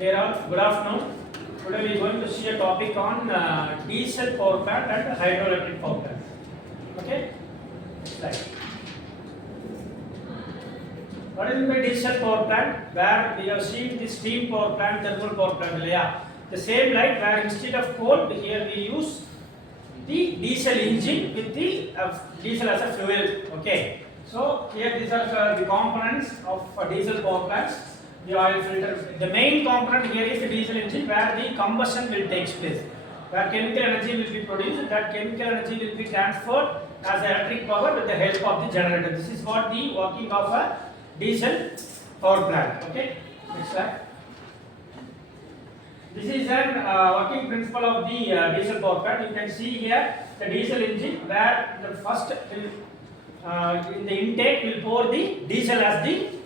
Dear all, good afternoon. Today we are going to see a topic on diesel power plant and hydroelectric power plant. Okay? Right. What is the diesel power plant? Where we have seen the steam power plant, thermal power plant. Yeah. The same like where instead of coal, here we use the diesel engine with the diesel as a fuel. Okay. So here these are the components of diesel power plants. The oil filter. The main component here is the diesel engine where the combustion will take place. Where chemical energy will be produced, that chemical energy will be transferred as electric power with the help of the generator. This is what the working of a diesel power plant. Okay. Next slide. This is an working principle of the diesel power plant. You can see here the diesel engine where the first in the intake will pour the diesel as the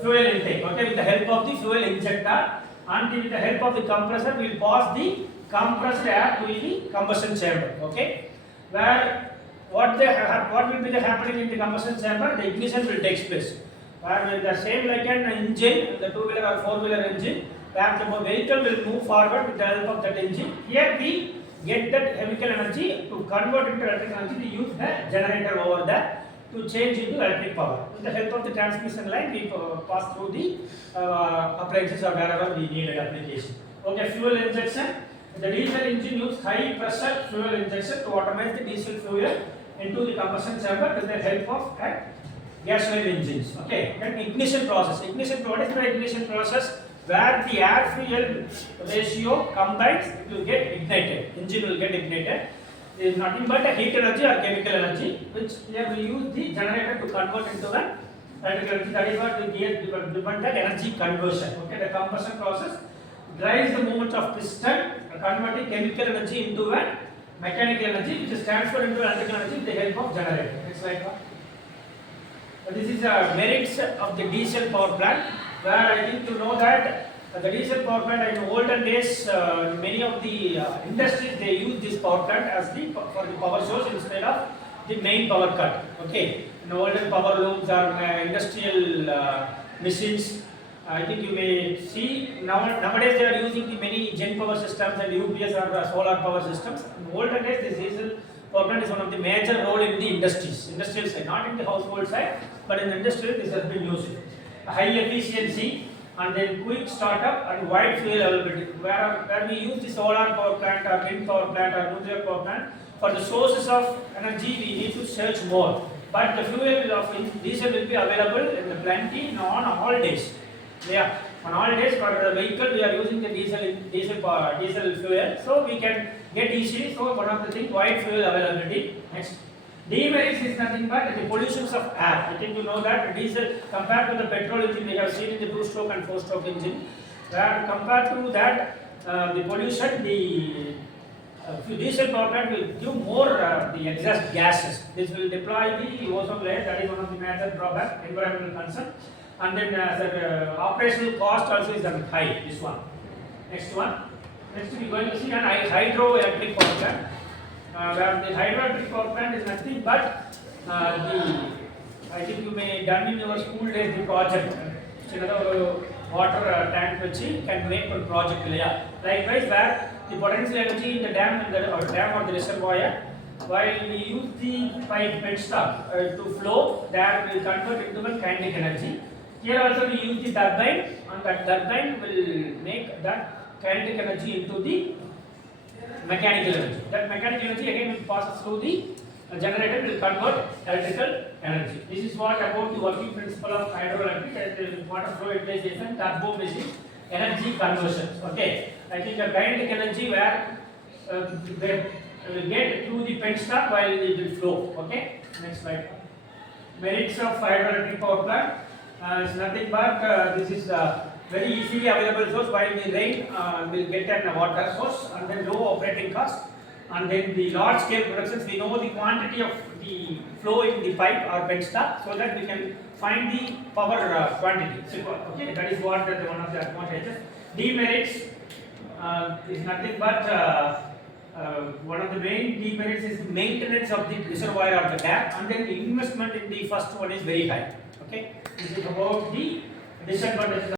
fuel intake, okay, with the help of the fuel injector, and with the help of the compressor we will pass the compressed air to the combustion chamber, okay, where what will be the happening in the combustion chamber, the ignition will take place, where with the same like an engine, the two-wheeler or four-wheeler engine, where the vehicle will move forward with the help of that engine. Here we get that chemical energy to convert into electric energy to use the generator over there to change into electric power. With the help of the transmission line, we pass through the appliances or wherever we need application. Okay, fuel injection. The diesel engine uses high pressure fuel injection to automate the diesel fuel into the combustion chamber with the help of gasoline engines. Okay, then ignition process. What is the ignition process? Where the air fuel ratio combines, it will get ignited. Engine will get ignited. There is nothing but a heat energy or chemical energy, which here we use the generator to convert into an electrical energy. That is what we get depend that energy conversion. Okay, the combustion process drives the movement of piston, converting chemical energy into a mechanical energy, which is transferred into electrical energy with the help of generator. Next slide. This is the merits of the diesel power plant, where I think you know that the diesel power plant in olden days, many of the industries they use this power plant as for the power source instead of the main power cut. Okay, in olden power looms or industrial machines, I think you may see nowadays they are using the many gen power systems and UPS or solar power systems. In olden days, this diesel power plant is one of the major role in the industrial side, not in the household side, but in the industrial this has been used. High efficiency and then quick startup and wide fuel availability. Where we use the solar power plant or wind power plant or nuclear power plant, for the sources of energy we need to search more. But the fuel of diesel will be available in the plenty on all days. Yeah, on all days for the vehicle we are using the diesel fuel, so we can get easily. So one of the things, wide fuel availability. Next. Demerits is nothing but the pollutions of air. I think you know that diesel compared to the petrol engine we have seen in the 2-stroke and 4-stroke engine, where compared to that the pollution, the diesel power plant will give more the exhaust gases. This will deploy the ozone layer. That is one of the major drawbacks, environmental concern. And then the operational cost also is high. This one. Next we are going to see an hydroelectric power plant. Where the hydroelectric power plant is nothing but I think you may done in your school days the project. Water tank which can make one project. Likewise, where the potential energy in the dam or the reservoir, while we use the pipe penstock to flow, that will convert into a kinetic energy. Here also we use the turbine, and that turbine will make that kinetic energy into the mechanical energy. That mechanical energy again will pass through the generator, will convert electrical energy. This is what about the working principle of hydroelectric and water flow utilization, turbo machine, energy conversion. Okay, I think the kinetic energy where they will get through the penstock while it will flow. Okay, next slide. Merits of hydroelectric power plant is nothing but this is very easily available source. While we rain, we'll get a water source, and then low operating cost, and then the large scale productions. We know the quantity of the flow in the pipe or penstock, so that we can find the power quantity. Okay, that is what one of the advantages. Demerits is nothing but one of the main demerits is the maintenance of the reservoir or the dam, and then the investment in the first one is very high. Okay, this is about the disadvantages.